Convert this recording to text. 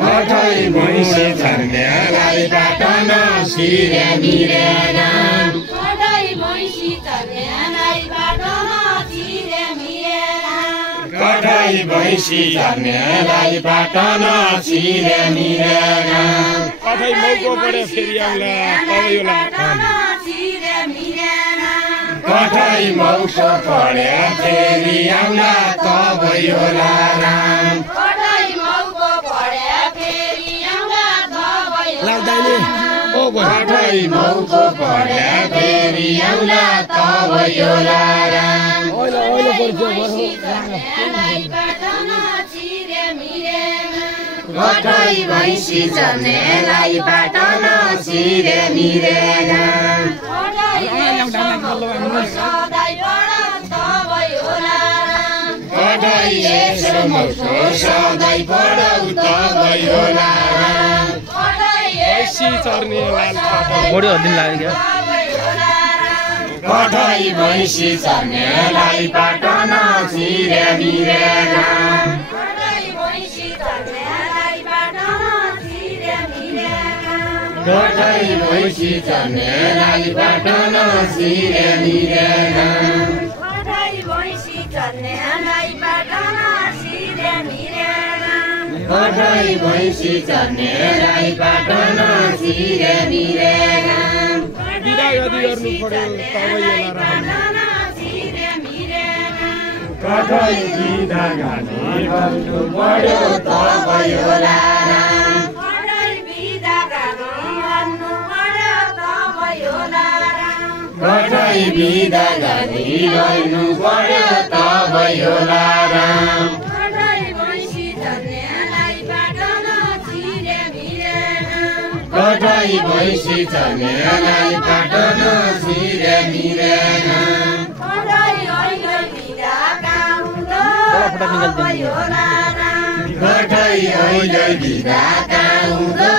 कठै भैँसी चर्नेलाई बाटन सिरे मिरे राम कठै भैँसी चर्नेलाई बाटन सिरे मिरे राम कठै भैँसी चर्नेलाई बाटन सिरे मिरे राम कठै मौको परे फेरि आउला तबैला कठै मौको परे फेरि आउला तबैला राम कठै मौको परे फेरि आउला तबैला कठै मौको परे फेरि आउला तबैला राम कठै भैँसी चर्नेलाई बाटन सिरे मिरे राम कठै यसो मौको सधैँ पढौ तबैला राम भैँसी चर्नेलाई बढ्यो दिन लाग्यो कठै भैँसी चर्नेलाई बाटन सिरे मिरे राम कठै भैँसी चर्नेलाई बाटन सिरे मिरे राम कठै भैँसी चर्नेलाई बाटन सिरे मिरे राम कठै भैँसी चर्नेलाई बाटन सिरे मिरे राम कठै भैँसी चर्नेलाई बाटन सिरे मिरे राम बिदा गर्नु पर्यो तबैला राम कठै बिदा गर्नु पर्यो तबैला राम कठै बिदा गर्नु पर्यो तबैला राम कठै बिदा गर्नु पर्यो तबैला राम कठै भैँसी चर्नेलाई बाटन सिरे मिरे राम कठै भैँसी चर्नेलाई बाटन सिरे मिरे राम कठै अहिले बिदा गाउँदो तबैला राम कठै अहिले बिदा गाउँदो